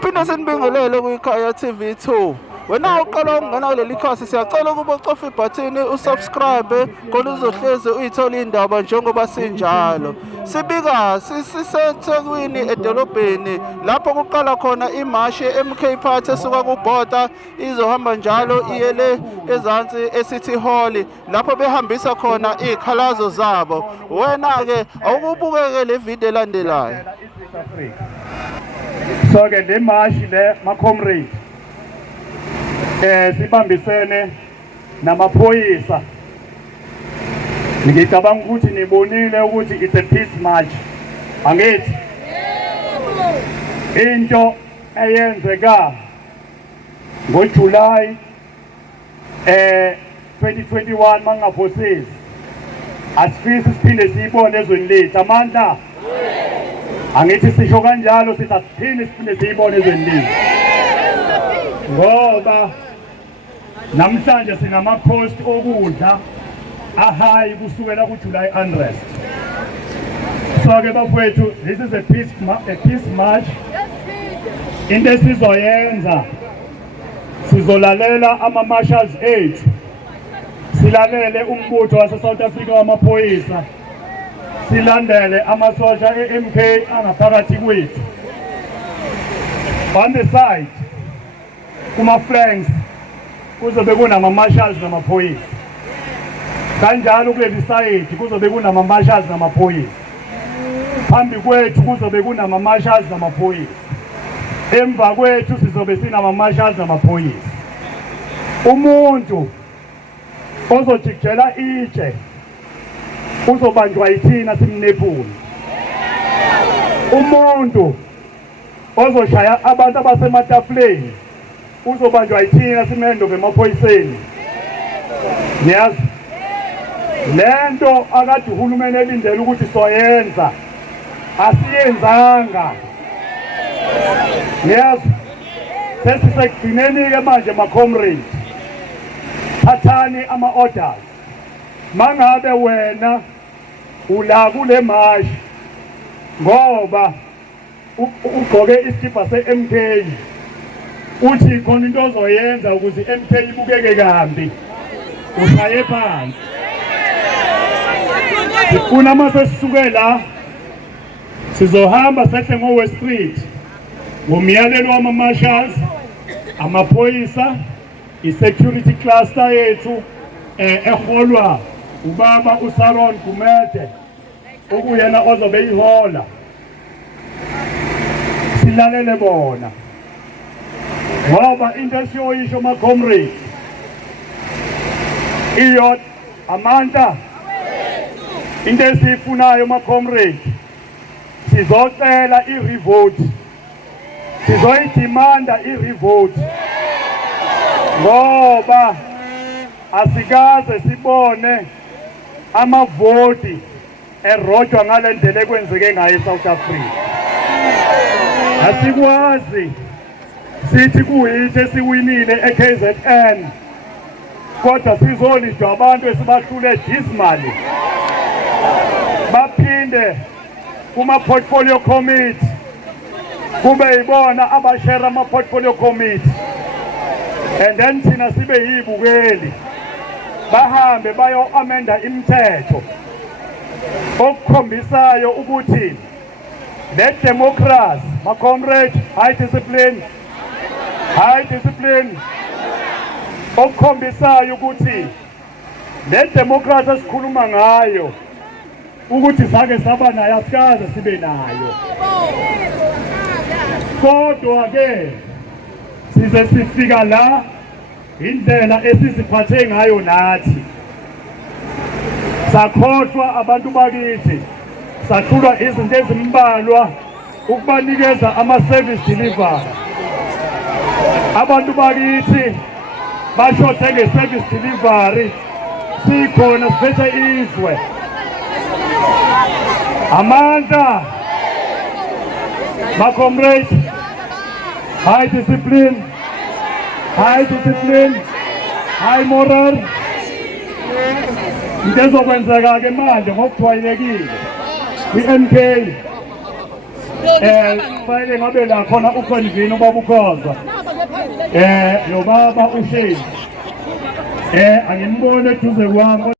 Siphinde sinibingelele kwiKhaya TV2. Wena uqala ukungena kuleli khasi siyacela ukuba ucofe ibhathini usubscribe khona uzohlezi uyithola indaba njengoba sinjalo. Sibika siseThekwini edolobheni lapho kuqala khona imashi MK Party esuka kuBhota izohamba njalo iye le ezansi eCity Hall lapho behambisa khona izikhalazo zabo. Wena ke awukubukeke le video elandelayo. So ke le mashi le ma comrade sibambisene namaphoyisa. Ngicabanga ukuthi nibonile ukuthi it's a peace march. Angithi into eyenzeka ngoJuly 2021 mangaphosisi asifisi siphinde siyibone ezweni lethu amandla. Angithi sisho kanjalo sithi asiphinde siphinde siyibone ezweni lethu ngoba namhlanje sinama-cost okudla ahayi kusukela ku-July unrest. So-ke bafowethu, this is a peace march. Into esizoyenza sizolalela ama-marshals ethu, silalele umbutho wase-South Africa wamaphoyisa, silandele amasosha e-MK angaphakathi kwethu. On the side kuma-flanks kuzobe kunama-marshals namaphoyisa, kanjalo kuleli side kuzobe kunama-marshals namaphoyisa, phambi kwethu kuzobe kunama-marshals namaphoyisa, emva kwethu sizobe sinama-marshals namaphoyisa. Umuntu ozojikijela itshe uzobanjwa yithina simnephule. Umuntu ozoshaya abantu abasematafuleni uzobanjwa yithina simendoke emaphoyiseni. Yes. Lento akade uhulumeni elindele ukuthi soyenza asiyenzanga. Yes. Sesisekugcineni ke manje ma comrade. Thathani ama orders. Mangabe wena ula kule mashi ngoba ugqoke isikipa se-MK uthi khona into ozoyenza ukuze MK ibukeke kambi, ushaye phansi. Sifuna mase sisuke la sizohamba sehle ngo-West Street ngomyalelo wama-marshals, amaphoyisa, i-security cluster yethu eholwa ubaba uSaron Gumede okuyena ozobe ihola. Silalele bona ngoba into esiyoyisho ma comrade iyo amandla. Into esifunayo ma comrade sizocela i-revote, sizoyidimanda i-revote ngoba asikaze sibone amavoti erojwa ngale ndlela ekwenzeke ngayo eSouth Africa. Asikwazi sithi kuyithi esiwinile eKZN kodwa sizolidwa abantu esibahlule dismally baphinde kuma-portfolio committee kube yibona abashare ama-portfolio committee and then thina sibe yibukeli bahambe bayo-amenda imithetho okukhombisayo ukuthi le democracy ma comrade high discipline okukhombisayo ukuthi le democracy esikhuluma ngayo ukuthi sake saba nayo asikaze sibe nayo. Kodwa ke size sifika la indlela esiziphathe ngayo nathi sakhohlwa abantu bakithi, sahlulwa izinto ezimbalwa ukubanikeza ama-service delivery. Abantu bakithi bashothe nge-service delivery, sikhona siphethe izwe. Amandla ma comrade, high discipline, high moral. Into ezokwenzeka ke manje ngokujwayelekile i-MK Kufanele ngabe la khona ukhonvini ubaba ukhozwa lo baba ushezi angimbone eduze kwami